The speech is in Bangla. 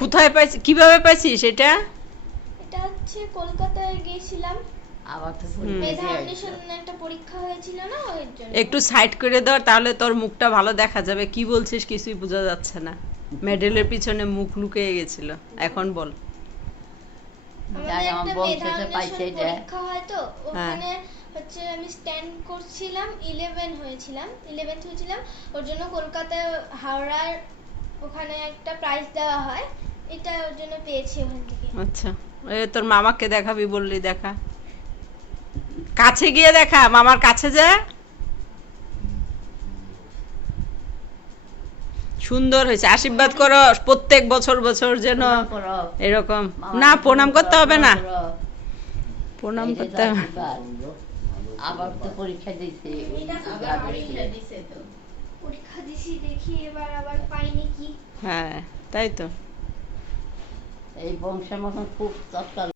কোথায় পাইছিস, কিভাবে পাইছিস এটা? এটা হচ্ছে কলকাতায় গিয়েছিলাম, আবার তো মেধা অন্বেষণে একটা পরীক্ষা হয়েছিল না, ওই জন্য। একটু সাইড করে দাও, তাহলে তোর মুখটা ভালো দেখা যাবে। কি বলছিস কিছুই বোঝা যাচ্ছে না। মেডেলের পিছনে মুখ লুকিয়ে গেছিল। এখন বল। আমাদের একটা মেধা পাইছে অন্বেষণ এটা। পরীক্ষা হয় তো, ওখানে হচ্ছে আমি স্ট্যান্ড করছিলাম, 11 হয়েছিলাম, 11th হয়েছিলাম। ওর জন্য কলকাতা হাওড়ার ওখানে একটা প্রাইজ দেওয়া হয়, এটা ওর জন্য পেয়েছি ওখান থেকে। আচ্ছা, এ তোর মামাকে দেখাবি বললি, দেখা। কাছে গিয়ে দেখা, মামার কাছে যা। সুন্দর হয়েছে, আশীর্বাদ করো প্রত্যেক বছর বছর যেন এরকম। না, প্রণাম করতে হবে না, প্রণাম করতে হবে। আবার তো পরীক্ষা দিতে পরীক্ষা দিছি, দেখি এবার আবার পাইনি কি। হ্যাঁ, তাই তো। এই বংশের মতন খুব তৎকাল